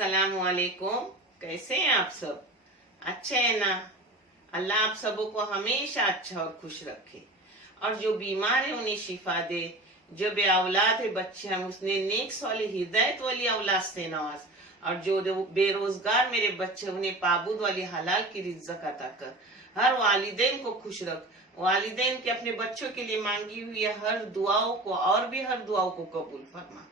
अस्सलामुअलैकुम। कैसे हैं आप सब? अच्छे हैं ना? अल्लाह आप सबों को हमेशा अच्छा और खुश रखे और जो बीमार है उन्हें शिफा दे। जो बे औलाद है बच्चे हैं उसने नेक वाली हिदायत वाली औलाद से नवाज, और जो बेरोजगार मेरे बच्चे उन्हें पाबूद वाली हलाल की रिज़्क़ अता कर। हर वालिदैन को खुश रख। वालिदैन के अपने बच्चों के लिए मांगी हुई हर दुआओं को और भी हर दुआओं को कबूल फरमा,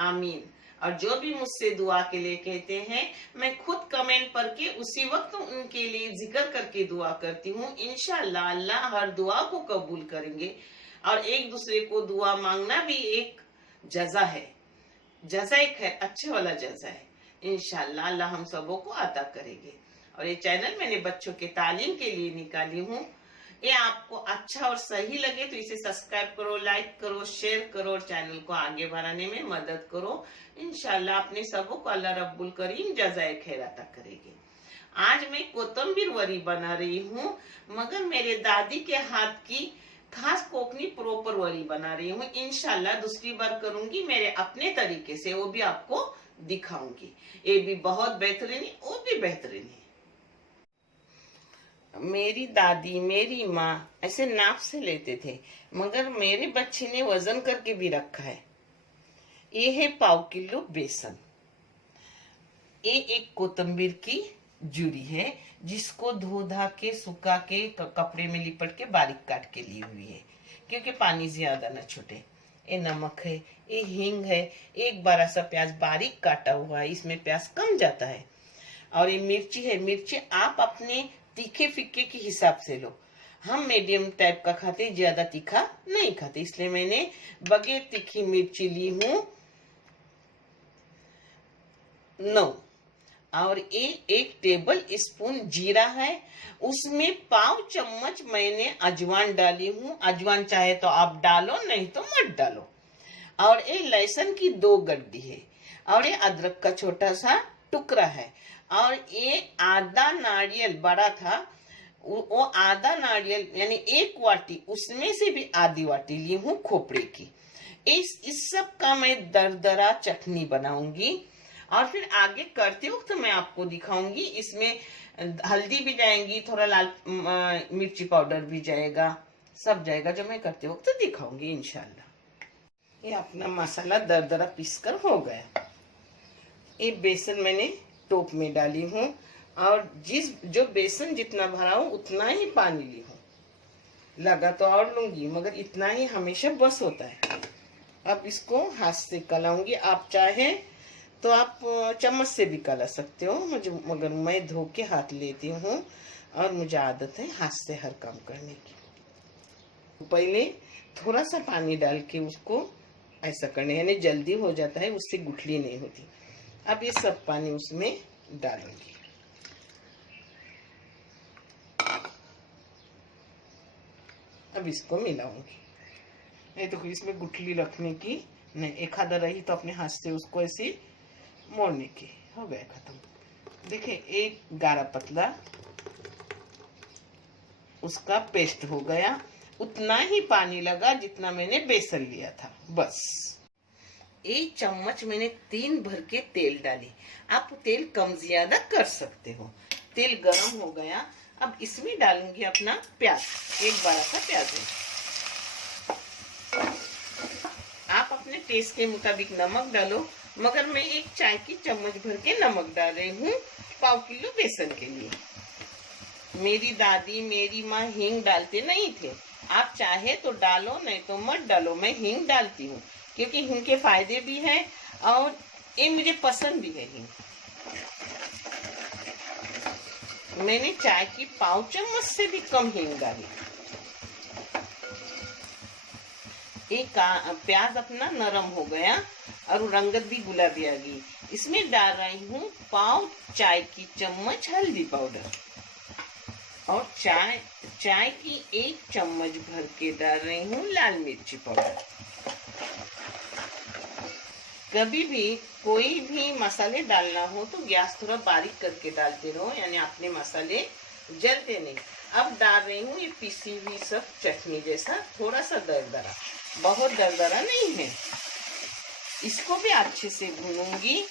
आमीन। और जो भी मुझसे दुआ के लिए कहते हैं मैं खुद कमेंट करके उसी वक्त उनके लिए जिक्र करके दुआ करती हूँ। इंशाअल्लाह अल्लाह हर दुआ को कबूल करेंगे। और एक दूसरे को दुआ मांगना भी एक जजा है, जजा एक है, अच्छे वाला जजा है। इंशाअल्लाह अल्लाह हम सबों को अता करेंगे। और ये चैनल मैंने बच्चों के तालीम के लिए निकाली हूँ। ये आपको अच्छा और सही लगे तो इसे सब्सक्राइब करो, लाइक करो, शेयर करो और चैनल को आगे बढ़ाने में मदद करो। इंशाल्लाह अपने सबों को अल्लाह रब्बुल करीम जज़ाए खैर अता करेंगे। आज मैं कोतंबीर वरी बना रही हूँ, मगर मेरे दादी के हाथ की खास कोकनी प्रॉपर वरी बना रही हूँ। इंशाल्लाह दूसरी बार करूंगी मेरे अपने तरीके से, वो भी आपको दिखाऊंगी। ये भी बहुत बेहतरीन है, वो भी बेहतरीन है। मेरी दादी मेरी माँ ऐसे नाप से लेते थे, मगर मेरे बच्चे ने वजन करके भी रखा है। ये है 1/4 किलो बेसन। ये एक कोतंबीर की जूरी है जिसको धो धा के सुखा के कपड़े में लिपट के बारीक काट के ली हुई है, क्योंकि पानी ज्यादा न छूटे। ये नमक है, ये हींग है, एक बड़ा सा प्याज बारीक काटा हुआ है, इसमें प्याज कम जाता है। और ये मिर्ची है, मिर्ची आप अपने तीखे फिक्के के हिसाब से लो। हम मीडियम टाइप का खाते, ज्यादा तीखा नहीं खाते, इसलिए मैंने बगैर तीखी मिर्ची ली हूँ 9। और ये 1 टेबल स्पून जीरा है, उसमें 1/2 चम्मच मैंने अजवान डाली हूँ। अजवान चाहे तो आप डालो, नहीं तो मत डालो। और ये लहसुन की 2 गड्डी है, और ये अदरक का छोटा सा टुकड़ा है। और ये आधा नारियल बड़ा था, वो आधा नारियल यानी 1 वाटी, उसमें से भी आधी वाटी ली हूँ खोपड़े की। इस सब का मैं दरदरा चटनी बनाऊंगी और फिर आगे करते वक्त मैं आपको दिखाऊंगी। इसमें हल्दी भी जाएंगी, थोड़ा लाल मिर्ची पाउडर भी जाएगा, सब जाएगा जो मैं करते वक्त दिखाऊंगी इंशाल्लाह। ये अपना मसाला दरदरा पीस कर हो गया। ये बेसन मैंने टोप में डाली हूँ, और जो बेसन जितना भरा हूँ उतना ही पानी ली हूँ। लगा तो और लूंगी, मगर इतना ही हमेशा बस होता है। अब इसको हाथ से कलाऊंगी, आप चाहे तो आप चम्मच से भी कला सकते हो, मगर मैं धो के हाथ लेती हूँ और मुझे आदत है हाथ से हर काम करने की। पहले थोड़ा सा पानी डाल के उसको ऐसा करने, यानी जल्दी हो जाता है, उससे गुठली नहीं होती। अब ये सब पानी उसमें डालूंगी। अब इसको मिलाऊंगी। नहीं तो इसमें गुठली रखने की नहीं, एक आधा रही तो अपने हाथ से उसको ऐसे मोड़ने की। हो गया खत्म। देखिए एक गाढ़ा पतला उसका पेस्ट हो गया। उतना ही पानी लगा जितना मैंने बेसन लिया था, बस। 1 चम्मच मैंने 3 भर के तेल डाली। आप तेल कम ज्यादा कर सकते हो। तेल गरम हो गया, अब इसमें डालूंगी अपना प्याज। एक बड़ा सा प्याज है। आप अपने टेस्ट के मुताबिक नमक डालो, मगर मैं 1 चाय की चम्मच भर के नमक डाल रही हूँ 1/4 किलो बेसन के लिए। मेरी दादी मेरी माँ हींग डालते नहीं थे, आप चाहे तो डालो, नहीं तो मत डालो। मैं हींग डालती हूँ क्योंकि हींग के फायदे भी हैं और ये मुझे पसंद भी है हींग। मैंने चाय की 1/4 चम्मच से भी कम हींग डाली। एक प्याज अपना नरम हो गया और रंगत भी गुलाबी आ गई। इसमें डाल रही हूँ 1/4 चाय की चम्मच हल्दी पाउडर, और चाय की 1 चम्मच भर के डाल रही हूँ लाल मिर्ची पाउडर। कभी भी कोई भी मसाले डालना हो तो गैस थोड़ा बारीक करके डालते रहो, यानी अपने मसाले जलते नहीं। अब डाल रही हूँ ये पिसी हुई सब चटनी जैसा, थोड़ा सा दरदरा, बहुत दरदरा नहीं है। इसको भी अच्छे से भूनूंगी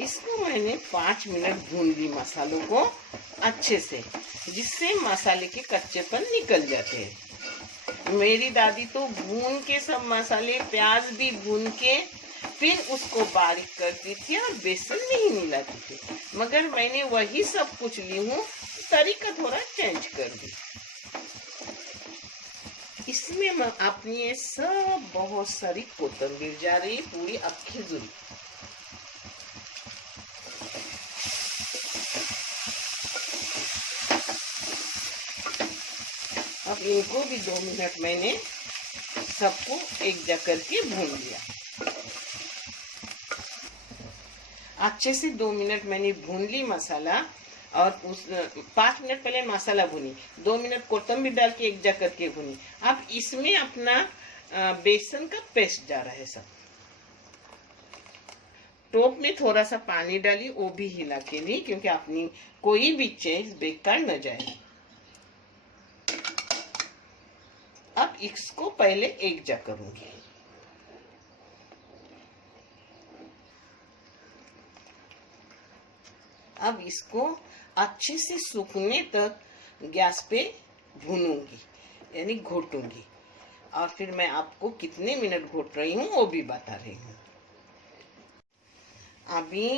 इसको मैंने 5 मिनट भून ली मसालों को अच्छे से, जिससे मसाले के कच्चेपन निकल जाते हैं। मेरी दादी तो भून के सब मसाले, प्याज भी भून के फिर उसको बारीक करती थी और बेसन में ही मिलाती थी, मगर मैंने वही सब कुछ ली हूँ, तरीका थोड़ा चेंज कर दी। इसमें अपनी ये सब बहुत सारी कोतंबीर जा रही, पूरी अक्खी जुरी। अब इनको भी 2 मिनट मैंने सबको एक जगह करके भून लिया। अच्छे से 2 मिनट मैंने भून ली मसाला, और उस 5 मिनट पहले मसाला भुनी, 2 मिनट कोतंबीर डाल के एक जगह करके भुनी। अब इसमें अपना बेसन का पेस्ट जा रहा है सब। टोप में थोड़ा सा पानी डाली, वो भी हिला के ली, क्योंकि अपनी कोई भी चीज बेकार न जाए। अब इसको पहले एक जगह करूंगी। अब इसको अच्छे से सूखने तक गैस पे भूनूंगी, यानी घोटूंगी, और फिर मैं आपको कितने मिनट घोट रही हूँ वो भी बता रही हूँ। अभी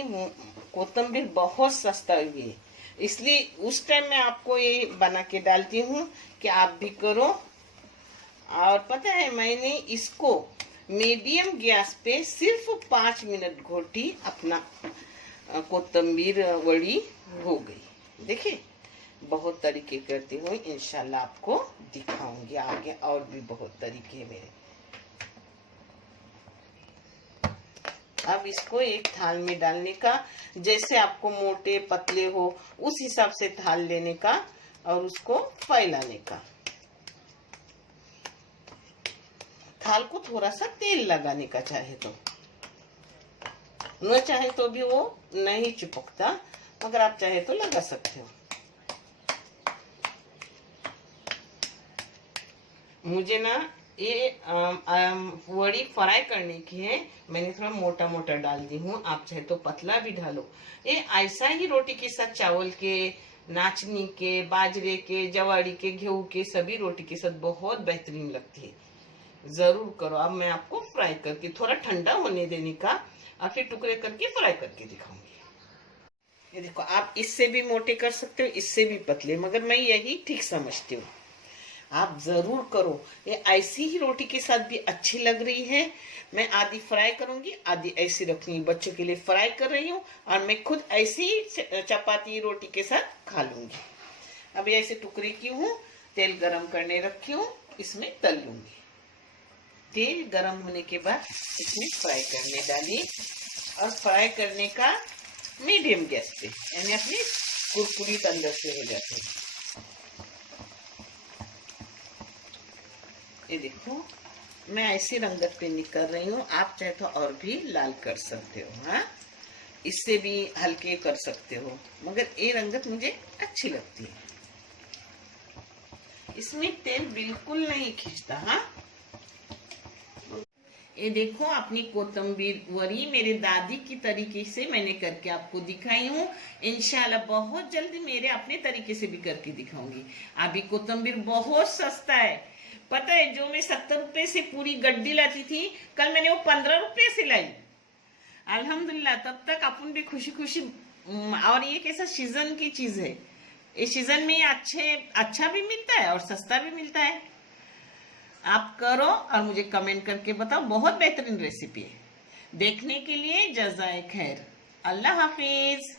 कोतंबीर बहुत सस्ता हुई है, इसलिए उस टाइम मैं आपको ये बना के डालती हूँ कि आप भी करो। और पता है, मैंने इसको मीडियम गैस पे सिर्फ 5 मिनट घोटी, अपना कोतंबीर वड़ी हो गई। देखिए, बहुत तरीके करती हूँ, इंशाल्लाह आपको दिखाऊंगी आगे, और भी बहुत तरीके मेरे। अब इसको एक थाल में डालने का, जैसे आपको मोटे पतले हो उस हिसाब से थाल लेने का, और उसको फैलाने का। थाल को थोड़ा सा तेल लगाने का, चाहे तो, न चाहे तो भी वो नहीं चिपकता, मगर आप चाहे तो लगा सकते हो। मुझे ना ये वड़ी फ्राई करने की है, मैंने थोड़ा मोटा मोटा डाल दी हूँ, आप चाहे तो पतला भी डालो। ये ऐसा ही रोटी के साथ, चावल के, नाचनी के, बाजरे के, जवारी के, गेहूं के, सभी रोटी के साथ बहुत बेहतरीन लगती है। जरूर करो। अब मैं आपको फ्राई करके, थोड़ा ठंडा होने देने का, और फिर टुकड़े करके फ्राई करके दिखाऊंगी। ये देखो, आप इससे भी मोटे कर सकते हो, इससे भी पतले, मगर मैं यही ठीक समझती हूँ। आप जरूर करो। ये ऐसी ही रोटी के साथ भी अच्छी लग रही है। मैं आधी फ्राई करूंगी, आधी ऐसी रखूंगी, बच्चों के लिए फ्राई कर रही हूँ, और मैं खुद ऐसी ही चपाती रोटी के साथ खा लूंगी। अब ऐसे टुकड़े की हूँ, तेल गरम करने रखी हूँ, इसमें तल लूंगी। तेल गरम होने के बाद इसमें फ्राई करने डाली, और फ्राई करने का मीडियम गैस पे, यानी अपनी कुरकुरीत अंदर से हो जाते हैं। ये देखो, मैं ऐसी रंगत पे निकल रही हूँ, आप चाहे तो और भी लाल कर सकते हो, हाँ, इससे भी हल्के कर सकते हो, मगर ये रंगत मुझे अच्छी लगती है। इसमें तेल बिल्कुल नहीं खींचता। हाँ, ये देखो, अपनी कोतंबीर वड़ी मेरे दादी की तरीके से मैंने करके आपको दिखाई हूँ। इंशाल्लाह बहुत जल्दी मेरे अपने तरीके से भी करके दिखाऊंगी। अभी कोतंबीर बहुत सस्ता है, पता है, जो मैं 70 रुपए से पूरी गड्डी लाती थी, कल मैंने वो 15 रुपए से लाई। अल्हम्दुलिल्लाह, तब तक अपन भी खुशी खुशी। और ये कैसा सीजन की चीज है, इस सीजन में अच्छा भी मिलता है और सस्ता भी मिलता है। आप करो और मुझे कमेंट करके बताओ, बहुत बेहतरीन रेसिपी है। देखने के लिए जज़ाए खैर। अल्लाह हाफिज।